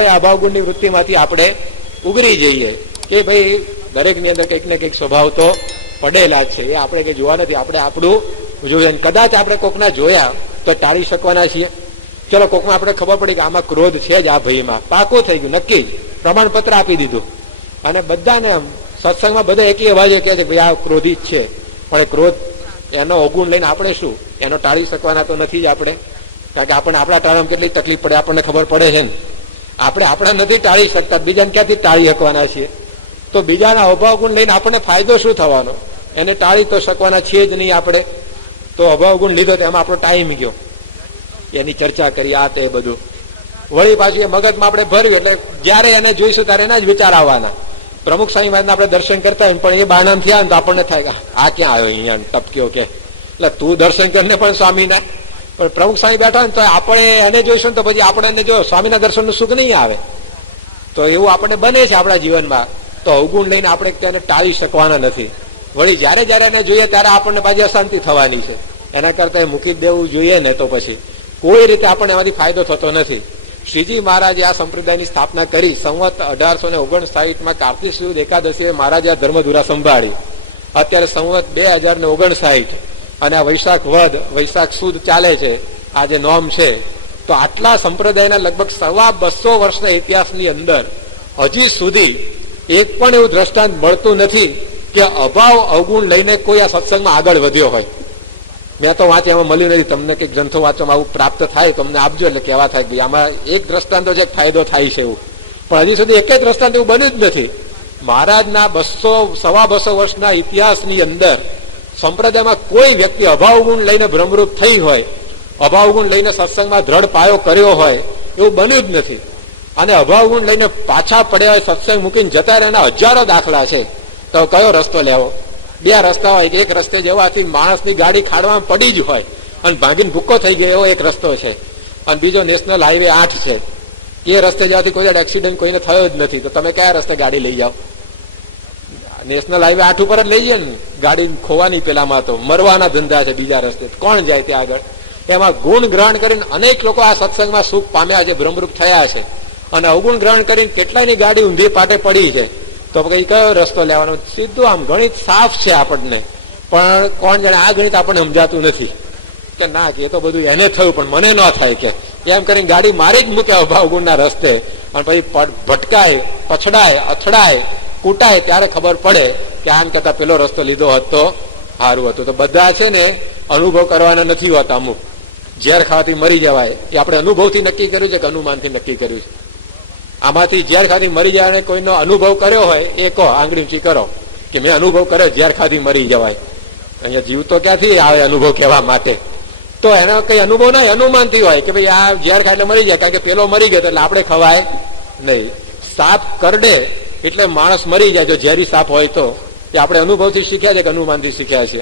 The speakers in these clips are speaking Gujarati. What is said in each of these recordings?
હોય આ ભાવગુણની વૃત્તિમાંથી આપણે ઉગરી જઈએ કે ભાઈ દરેકની અંદર કંઈક ને કંઈક સ્વભાવ તો પડેલા છે, એ આપણે કંઈ જોવા નથી, આપણે આપણું જોઈએ. કદાચ આપણે કોકના જોયા તો ટાળી શકવાના છીએ. ચલો કોકમાં આપણે ખબર પડી કે આમાં ક્રોધ છે જ, આ ભાઈમાં પાકું થઈ ગયું, નક્કી જ પ્રમાણપત્ર આપી દીધું, અને બધાને સત્સંગમાં બધા એકી અવાજે કહે છે ભાઈ આ ક્રોધી જ છે. પણ એ ક્રોધ એનો અવગુણ લઈને આપણે શું એનો ટાળી શકવાના તો નથી જ આપણે, કારણ કે આપણને આપણા ટાળવામાં કેટલી તકલીફ પડે આપણને ખબર પડે છે ને. આપણે આપણા નથી ટાળી શકતા, બીજાને ક્યાંથી ટાળી શકવાના છીએ? તો બીજાના અભાવગુણ લઈને આપણને ફાયદો શું થવાનો? એને ટાળી તો શકવાના છીએ જ નહીં આપણે. તો અભાવગુણ લીધો તો એમાં આપણો ટાઈમ ગયો, એની ચર્ચા કરી, આ તે બધું વળી પાછું એ મગજમાં આપણે ભર્યું, એટલે જયારે એને જોઈશું ત્યારે એના જ વિચાર આવવાના. પ્રમુખ સ્વામી મહારાજના આપણે દર્શન કરતા હોય પણ એ બાણામ થયા ને તો આપણને થાય આ ક્યાં આવ્યો અહીંયા ટપક્યો કે, એટલે તું દર્શન કરીને પણ સ્વામીના, પણ પ્રમુખ સ્વામી બેઠા ને તો આપણે એને જોઈશું તો પછી આપણે એને જો સ્વામીના દર્શનનું સુખ નહીં આવે. તો એવું આપણને બને છે આપણા જીવનમાં. તો અવગુણ લઈને આપણે તેને ટાળી શકવાના નથી. વળી જયારે જયારે એને જોઈએ ત્યારે આપણને પાછી અશાંતિ થવાની છે. એના કરતા મૂકી દેવું જોઈએ ને, તો પછી કોઈ રીતે આપણને એમાંથી ફાયદો થતો નથી. શ્રીજી મહારાજે આ સંપ્રદાયની સ્થાપના કરી સંવત 1859 કાર્તિક સુદ એકાદશીએ મહારાજે આ ધર્મધુરા સંભાળી. અત્યારે સંવત 2059 અને આ વૈશાખ વદ વૈશાખ સુદ ચાલે છે, આ જે નોમ છે. તો આટલા સંપ્રદાયના લગભગ 250 વર્ષના ઇતિહાસની અંદર હજી સુધી એક પણ એવું દ્રષ્ટાંત મળતું નથી કે અભાવ અવગુણ લઈને કોઈ આ સત્સંગમાં આગળ વધ્યો હોય. મેં તો વાંચે એમાં મળ્યું નથી. તમને કંઈક ગ્રંથો વાંચવામાં આવું પ્રાપ્ત થાય તો અમને આપજો, એટલે કહેવા થાય ભાઈ આમાં એક દ્રષ્ટાંતો છે, ફાયદો થાય છે એવું. પણ હજી સુધી એક જ દ્રષ્ટાંત એવું બન્યું જ નથી. મહારાજના 200-250 વર્ષના ઇતિહાસની અંદર સંપ્રદાયમાં કોઈ વ્યક્તિ અભાવ ગુણ લઈને ભ્રમરૂપ થઈ હોય, અભાવ ગુણ લઈને સત્સંગમાં દ્રઢ પાયો કર્યો હોય એવું બન્યું જ નથી. અને અભાવ ગુણ લઈને પાછા પડ્યા હોય, સત્સંગ મૂકીને જતા રહે, એના હજારો દાખલા છે. તો કયો રસ્તો લેવો? બે રસ્તા હોય. એક રસ્તે જવાથી માણસની ગાડી ખાડવામાં પડી જ હોય અને ભાંગીને ભૂક્કો થઈ ગયો એવો એક રસ્તો છે, અને બીજો નેશનલ હાઈવે 8 છે. એ રસ્તે જવાથી કોઈ એક્સિડન્ટ કોઈને થયો જ નથી. તો તમે કયા રસ્તે ગાડી લઈ જાઓ? નેશનલ હાઈવે 8 ઉપર જ લઈ જાય ને. ગાડી ખોવાની પેલામાં તો મરવાના ધંધા છે. બીજા રસ્તે કોણ જાય ત્યાં આગળ? એમાં ગુણ ગ્રહણ કરીને અનેક લોકો આ સત્સંગમાં સુખ પામ્યા છે, ભ્રમરૂપ થયા છે. અને અવગુણ ગ્રહણ કરીને કેટલાયની ગાડી ઊંધી પાટે પડી છે. તો કઈ કયો રસ્તો લેવાનો? સીધું આમ ગણિત સાફ છે આપણને, પણ કોણ જાણે આ ગણિત આપણને સમજાતું નથી કે ના કે એ તો બધું એને થયું પણ મને ન થાય કે એમ કરીને ગાડી મારી જ મૂકે અભાવગુણના રસ્તે. અને પછી ભટકાય, પછડાય, અથડાય, કૂટાય, ત્યારે ખબર પડે કે આમ કહેતા પેલો રસ્તો લીધો હોત તો સારું હતું. તો બધા છે ને અનુભવ કરવાના નથી હોતા. અમુક ઝેર ખાવાથી મરી જવાય એ આપણે અનુભવથી નક્કી કર્યું છે કે અનુમાનથી નક્કી કર્યું છે? આમાંથી ઝેર ખાધી મરી જવાને કોઈનો અનુભવ કર્યો હોય એ કહો, આંગળી ઊંચી કરો કે મેં અનુભવ કર્યો ઝેર ખાધી મરી જવાય. અહીંયા જીવ તો ક્યાંથી આવે અનુભવ કહેવા માટે? તો એનો કઈ અનુભવ નહીં, અનુમાનથી હોય કે ભાઈ આ ઝેર ખાય એટલે મરી જાય, કારણ કે પેલો મરી ગયો એટલે આપણે ખવાય નહીં. સાપ કરડે એટલે માણસ મરી જાય જો ઝેરી સાપ હોય તો. એ આપણે અનુભવથી શીખ્યા છે કે અનુમાનથી શીખ્યા છે?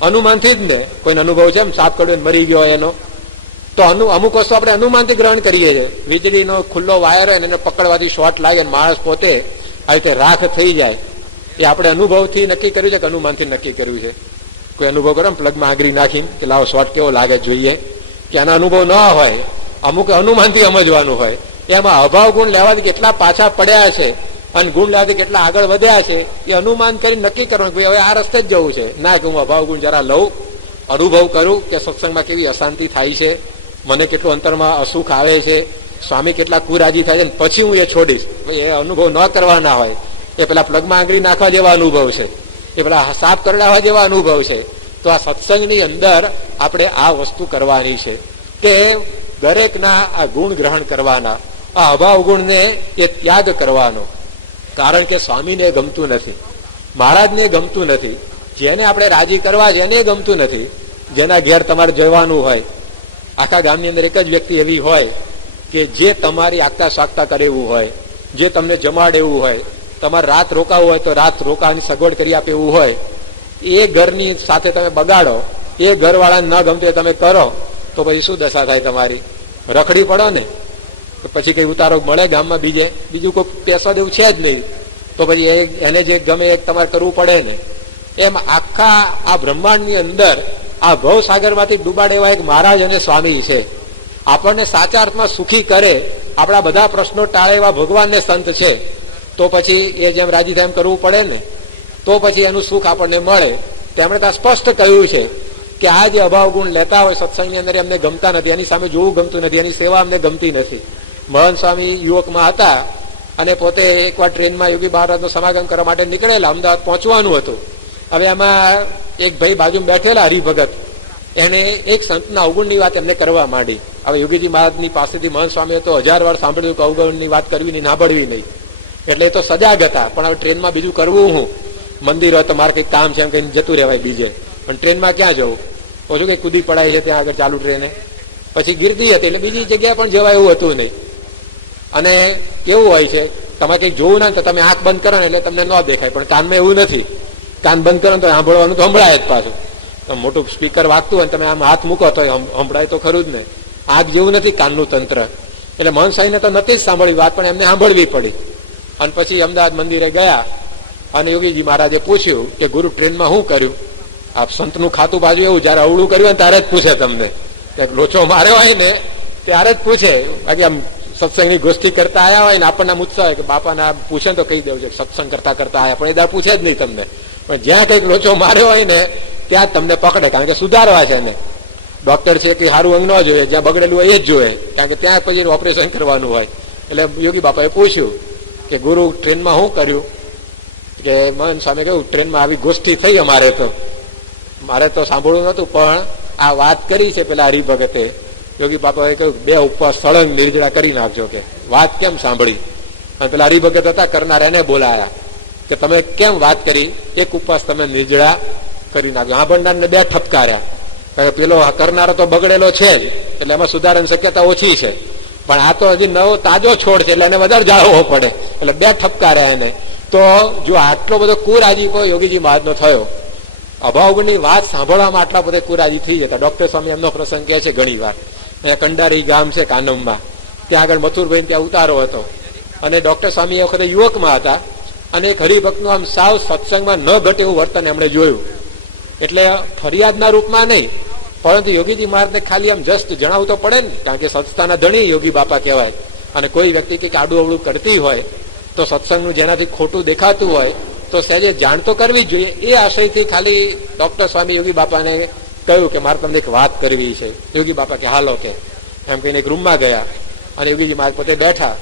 અનુમાનથી જ ને. કોઈને અનુભવ છે એમ સાપ કરડે મરી ગયો એનો? તો અમુક વસ્તુ આપણે અનુમાનથી ગ્રહણ કરીએ છીએ. વીજળીનો ખુલ્લો વાયર હોય એને પકડવાથી શોર્ટ લાગે, માણસ પોતે આ રીતે રાખ થઈ જાય. એ આપણે અનુભવથી નક્કી કર્યું છે કે અનુમાનથી નક્કી કર્યું છે? કોઈ અનુભવ કરો ને પ્લગમાં આંગળી નાખીને કે લાવો શોર્ટ કેવો લાગે જોઈએ, કે એનો અનુભવ ન હોય. અમુક અનુમાનથી સમજવાનું હોય. એમાં અભાવ ગુણ લેવાથી કેટલા પાછા પડ્યા છે અને ગુણ લેવાથી કેટલા આગળ વધ્યા છે એ અનુમાન કરી નક્કી કરવાનું. ભાઈ હવે આ રસ્તે જ જવું છે. ના કે હું અભાવ ગુણ જરા લઉં, અનુભવ કરું કે સત્સંગમાં કેવી અશાંતિ થાય છે, મને કેટલું અંતરમાં અસુખ આવે છે, સ્વામી કેટલા કુરાજી થાય છે, પછી હું એ છોડીશ. એ અનુભવ ન કરવાના હોય. એ પેલા પ્લગમાં આંગળી નાખવા જેવા અનુભવ છે, એ પેલા સાફ કરડાવવા જેવા અનુભવ છે. તો આ સત્સંગની અંદર આપણે આ વસ્તુ કરવાની છે કે દરેકના આ ગુણ ગ્રહણ કરવાના, આ અભાવ ગુણને એ ત્યાગ કરવાનો. કારણ કે સ્વામીને ગમતું નથી, મહારાજને ગમતું નથી, જેને આપણે રાજી કરવા છે એને ગમતું નથી. જેના ઘેર તમારે જવાનું હોય, આખા ગામની અંદર એક જ વ્યક્તિ એવી હોય કે જે તમારી આગતા સાગતા કરે એવું હોય, જે તમને જમાડે એવું હોય, તમારે રાત રોકાવું હોય તો રાત રોકાવાની સગવડ કરી આપે એવું હોય, એ ઘરની સાથે તમે બગાડો, એ ઘરવાળાને ન ગમતું તમે કરો, તો પછી શું દશા થાય તમારી? રખડી પડો ને. તો પછી કઈ ઉતારો મળે ગામમાં? બીજું કોઈ પૈસા દેવું છે જ નહીં. તો પછી એને જે ગમે એ તમારે કરવું પડે ને. એમ આખા આ બ્રહ્માંડની અંદર આ ભવસાગરમાંથી ડૂબાડે એવા એક મહારાજ અને સ્વામી છે. આપણને સાચા અર્થમાં સુખી કરે, આપણા બધા પ્રશ્નો ટાળે એવા ભગવાનને સંત છે, તો પછી એ જેમ રાજી થાય એમ કરવું પડે ને, તો પછી એનું સુખ આપણને મળે. તેમણે ત્યાં સ્પષ્ટ કહ્યું છે કે આ જે અભાવ ગુણ લેતા હોય સત્સંગની અંદર એમને ગમતા નથી, એની સામે જોવું ગમતું નથી, એની સેવા અમને ગમતી નથી. મહંત સ્વામી યુવકમાં હતા અને પોતે એકવાર ટ્રેનમાં યોગી મહારાજનો સમાગમ કરવા માટે નીકળેલા, અમદાવાદ પહોંચવાનું હતું. હવે એમાં એક ભાઈ બાજુમાં બેઠેલા હરિભગત, એને એક સંતના અવગુણની વાત એમને કરવા માંડી. હવે યોગીજી મહારાજની પાસેથી મહંત સ્વામીએ તો 1000 વાર સાંભળ્યું કે અવગુણની વાત કરવી નહીં, નાભળવી નહીં, એટલે એ તો સજાગ હતા. પણ હવે ટ્રેનમાં બીજું કરવું હું, મંદિર હોય તો મારે કંઈક કામ છે એમ કહીને જતું રહેવાય બીજે, પણ ટ્રેનમાં ક્યાં જવું, ઓછું કે કૂદી પડાય છે ત્યાં આગળ ચાલુ ટ્રેને. પછી ગીરદી હતી એટલે બીજી જગ્યાએ પણ જવાય એવું હતું નહીં. અને કેવું હોય છે, તમે કંઈક જોવું ના તો તમે આંખ બંધ કરો ને એટલે તમને ન દેખાય, પણ કાનમાં એવું નથી. કાન બંધ કરો તો સાંભળવાનું તો સંભળાય જ પાછું. મોટું સ્પીકર વાગતું હોય તમે આમ હાથ મૂકો તો સંભળાય તો ખરું જ ને. આંખ જેવું નથી કાનનું તંત્ર. એટલે મહંત સ્વામીને તો નથી જ સાંભળવી વાત, પણ એમને સાંભળવી પડી. અને પછી અમદાવાદ મંદિરે ગયા અને યોગીજી મહારાજે પૂછ્યું કે ગુરુ ટ્રેનમાં શું કર્યું? આ સંતનું ખાતું બાજુ એવું, જયારે અવળું કર્યું હોય ત્યારે જ પૂછે તમને, લોચો માર્યો હોય ને ત્યારે જ પૂછે. બાકી આમ સત્સંગની ગોષ્ઠી કરતા આવ્યા હોય ને આપણને ઉત્સાહ હોય કે બાપાને પૂછે તો કહી દેવું છે સત્સંગ કરતા કરતા આવ્યા, પણ એ દાર પૂછે જ નહીં તમને. પણ જ્યાં કંઈક લોચો માર્યો હોય ને ત્યાં તમને પકડે, કારણ કે સુધારવા છે ને. ડોક્ટર છે કે સારું અંગ ન જોઈએ, જ્યાં બગડેલું હોય એ જ જોઈએ, કારણ કે ત્યાં પછી ઓપરેશન કરવાનું હોય. એટલે યોગી બાપાએ પૂછ્યું કે ગુરુ ટ્રેનમાં શું કર્યું? કે મહંત સ્વામી કહ્યું ટ્રેનમાં આવી ગોષ્ઠી થઈ અમારે તો, મારે તો સાંભળવું નતું, પણ આ વાત કરી છે પેલા હરિભગતે. યોગી બાપાએ કહ્યું 2 ઉપવાસ સળંગ નિર્જળા કરી નાખજો, કે વાત કેમ સાંભળી? અને પેલા હરિભગત હતા કરનાર, એને બોલાયા કે તમે કેમ વાત કરી, એક ઉપવાસ તમે નિર્જળા કરી નાખજો. સાંભળનારને 2 ઠપકાર્યા. પેલો કરનારો તો બગડેલો છે જ, એટલે એમાં સુધારવાની શક્યતા ઓછી છે, પણ આ તો હજી નવો તાજો છોડ છે એટલે એને વધારે જાળવવો પડે, એટલે 2 ઠપકાર્યા એને. તો જો આટલો બધો કુરાજીપો યોગીજી મહારાજનો થયો, અભાવની વાત સાંભળવામાં આટલા બધા કુરાજી થઈ જતા. ડોક્ટર સ્વામી એમનો પ્રસંગ કહે છે ઘણી વાર, અહીંયા કંડારી ગામ છે કાનમમાં, ત્યાં આગળ મથુરભાઈ ત્યાં ઉતારો હતો, અને ડોક્ટર સ્વામી એ વખતે યુવકમાં હતા, અને એક હરિભક્તનું આમ સાવ સત્સંગમાં ન ઘટે એવું વર્તન એમણે જોયું. એટલે ફરિયાદના રૂપમાં નહીં, પરંતુ યોગીજી મહારાજને ખાલી આમ જસ્ટ જણાવવું તો પડે ને, કારણ કે સંસ્થાના ધણી યોગી બાપા કહેવાય. અને કોઈ વ્યક્તિ કંઈક આડું અવળું કરતી હોય તો સત્સંગનું જેનાથી ખોટું દેખાતું હોય તો સહેજે જાણ તો કરવી જ જોઈએ. એ આશયથી ખાલી ડોક્ટર સ્વામી યોગી બાપાને કહ્યું કે મારે તમને એક વાત કરવી છે. યોગી બાપા કે હાલો, કે એમ કહીને એક રૂમમાં ગયા, અને યોગીજી મહારાજ પોતે બેઠા,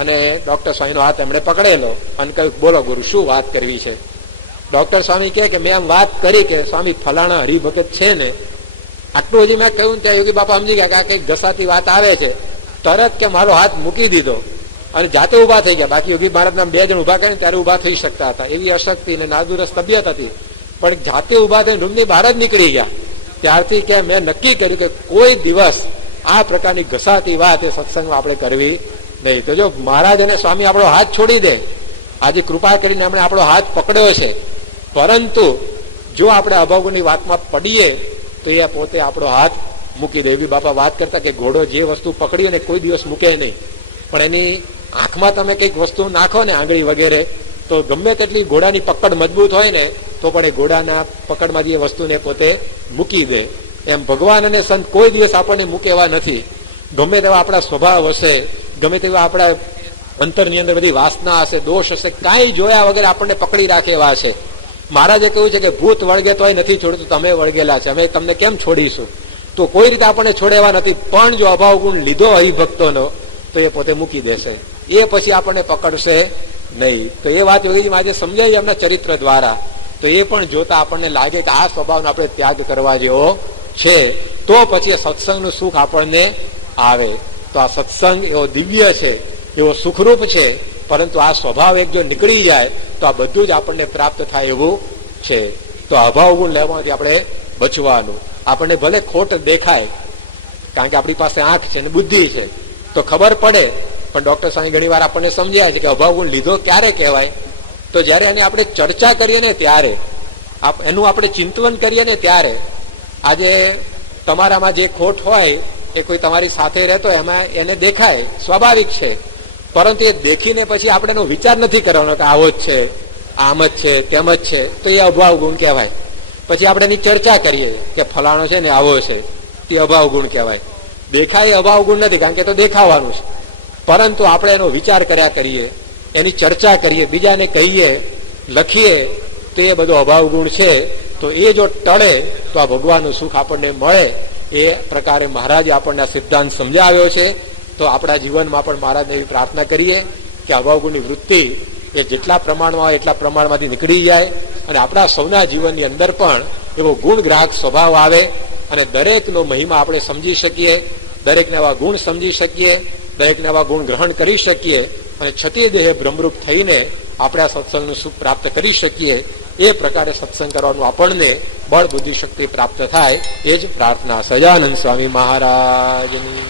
અને ડોક્ટર સ્વામીનો હાથ એમણે પકડેલો અને કહ્યું બોલો ગુરુ, શું વાત કરવી છે? ડોક્ટર સ્વામી કહે કે મેં આમ વાત કરી કે સ્વામી ફલાણા હરિભગત છે ને, આટલું હજી મેં કહ્યું ત્યાં યોગી બાપા સમજી ગયા કે આ કઈક ઘસાતી વાત આવે છે. તરત કે મારો હાથ મૂકી દીધો અને જાતે ઉભા થઈ ગયા. બાકી યોગી મહારાજના 2 જણ ઉભા કરીને ત્યારે ઉભા થઈ શકતા હતા, એવી અશક્તિ ને નાદુરસ તબિયત હતી, પણ જાતે ઉભા થઈને રૂમની બહાર જ નીકળી ગયા. ત્યારથી કે મેં નક્કી કર્યું કે કોઈ દિવસ આ પ્રકારની ઘસાતી વાત એ સત્સંગમાં આપણે કરવી નહીં. તો જો મહારાજ અને સ્વામી આપણો હાથ છોડી દે, આજે કૃપા કરીને એમણે આપણો હાથ પકડ્યો છે, પરંતુ જો આપણે અભાવની વાતમાં પડીએ તો એ પોતે આપણો હાથ મૂકી દે. એવી બાપા વાત કરતા કે ઘોડો જે વસ્તુ પકડી ને કોઈ દિવસ મૂકે નહીં, પણ એની આંખમાં તમે કંઈક વસ્તુ નાખો ને આંગળી વગેરે, તો ગમે તેટલી ઘોડાની પકડ મજબૂત હોય ને તો પણ એ ઘોડાના પકડમાં જે વસ્તુને પોતે મૂકી દે. એમ ભગવાન અને સંત કોઈ દિવસ આપણને મૂકેવા નથી. ગમે તેવા આપણા સ્વભાવ હશે, ગમે તેવા આપણા અંતરની અંદર બધી વાસના હશે, દોષ હશે, કાંઈ જોયા વગેરે આપણને પકડી રાખે એવા છે. મહારાજે કહ્યું છે કે ભૂત વળગે તોય નથી છોડતું, તમે વળગેલા છે, અમે તમને કેમ છોડીશું? તો કોઈ રીતે આપણને છોડેવા નથી, પણ જો અભાવ ગુણ લીધો હરિભક્તોનો તો એ પોતે મૂકી દેશે, એ પછી આપણને પકડશે નહીં. તો એ વાત યોગીજી આજે સમજાવી એમના ચરિત્ર દ્વારા. તો એ પણ જોતા આપણને લાગે કે આ સ્વભાવનો આપણે ત્યાગ કરવા જેવો છે, તો પછી સત્સંગનું સુખ આપણને આવે. તો આ સત્સંગ એવો દિવ્ય છે, એવો સુખરૂપ છે, પરંતુ આ સ્વભાવ એક જો નીકળી જાય તો આ બધું જ આપણને પ્રાપ્ત થાય એવું છે. તો અભાવ ગુણ લેવાથી આપણે બચવાનું. આપણને ભલે ખોટ દેખાય, કારણ કે આપણી પાસે આંખ છે ને બુદ્ધિ છે તો ખબર પડે, પણ ડોક્ટર સ્વામી ઘણી વાર આપણને સમજાય છે કે અભાવ ગુણ લીધો ક્યારે કહેવાય? તો જયારે એની આપણે ચર્ચા કરીએ ને ત્યારે, એનું આપણે ચિંતન કરીએ ને ત્યારે. આજે તમારામાં જે ખોટ હોય એ કોઈ તમારી સાથે રહેતો એમાં એને દેખાય, સ્વાભાવિક છે, પરંતુ એ દેખીને પછી આપણે એનો વિચાર નથી કરવાનો કે આવો જ છે, આમ જ છે, તેમ જ છે, તો એ અભાવ ગુણ કહેવાય. પછી આપણે એની ચર્ચા કરીએ કે ફલાણો છે ને આવો છે, તે અભાવ ગુણ કહેવાય. દેખાય અભાવ ગુણ નથી, કારણ કે તો દેખાવાનું છે, પરંતુ આપણે એનો વિચાર કર્યા કરીએ, એની ચર્ચા કરીએ, બીજાને કહીએ, લખીએ, તો એ બધો અભાવ ગુણ છે. તો એ જો ટળે તો આ ભગવાનનું સુખ આપણને મળે. એ પ્રકારે મહારાજે આપણને સિદ્ધાંત સમજાવ્યો છે. તો આપણા જીવનમાં પણ મહારાજને એવી પ્રાર્થના કરીએ કે અભાવગુણની વૃત્તિ એ જેટલા પ્રમાણમાં હોય એટલા પ્રમાણમાંથી નીકળી જાય અને આપણા સૌના જીવનની અંદર પણ એવો ગુણ ગ્રાહક સ્વભાવ આવે અને દરેકનો મહિમા આપણે સમજી શકીએ, દરેકને આવા ગુણ સમજી શકીએ, દરેકને આવા ગુણ ગ્રહણ કરી શકીએ અને છતી દેહે બ્રહ્મરૂપ થઈને આપણે આ સત્સંગનું સુખ પ્રાપ્ત કરી શકીએ. એ પ્રકારે સત્સંગ કરવાનું આપણને બળ બુદ્ધિ શક્તિ પ્રાપ્ત થાય. એ જ પ્રાર્થના. સજાનંદ સ્વામી મહારાજની.